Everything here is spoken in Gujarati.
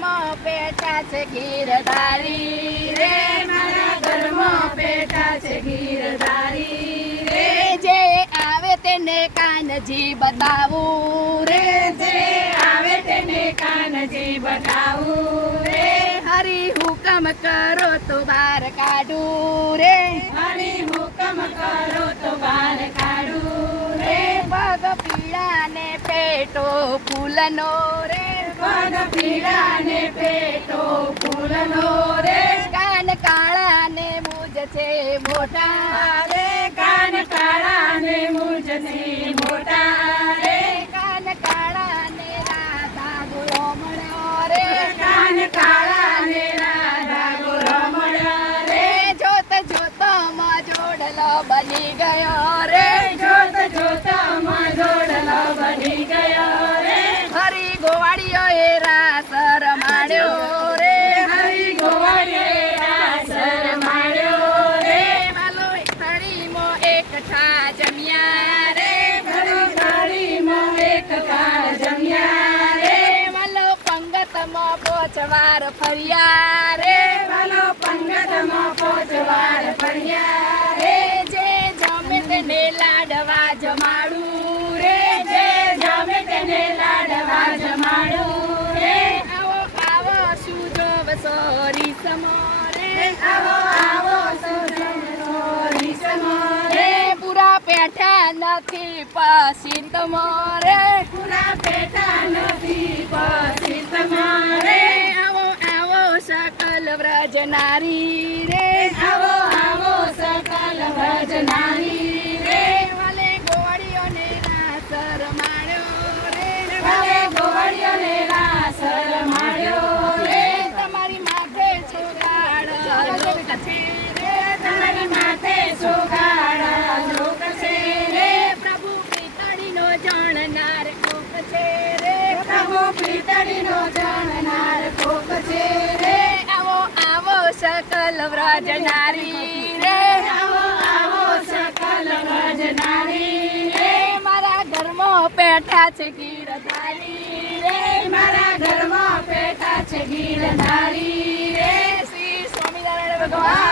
ધર્મ પેટા કાનજી બતાવું રે જે આવે તેને કાનજી બતાવું રે હરી હુકમ કરો તો બાર કાઢું રે હરી હુકમ કરો તો બાર કાઢું રે ભગ પીળાને પેટો ફૂલનો રે પગ પીળાને મોટા રે કાન કાળા ને મોટા રે કાન કાળા ને રાધા રે કાન કાળા જોત જોતમાં જોડલો બની ગયો રે. જમ્યા રે જમ્યા રે. માલો પંગતમાં પોચવાર ફર્યા રે. વાલો પંગતમાં પોચવાર ફર્યા રે. જે જમે તેને લાડવા જમાડું પેઠા નથી, પછી તમારે. પૂરા પેઠા નથી પછી તમારે આવો આવો, સકલ વ્રજ નારી રે. પિતળીનો જાણનાર કોક છે રે. આવો આવો સકલ વ્રજનારી રે. આવો આવો સકલ ભજનારી રે. મારા ઘરમાં પેઠા છે ગીરધારી રે. મારા ઘરમાં પેઠા છે ગીરધારી રે. શ્રી સ્વામિનારાયણ ભગવાનની જય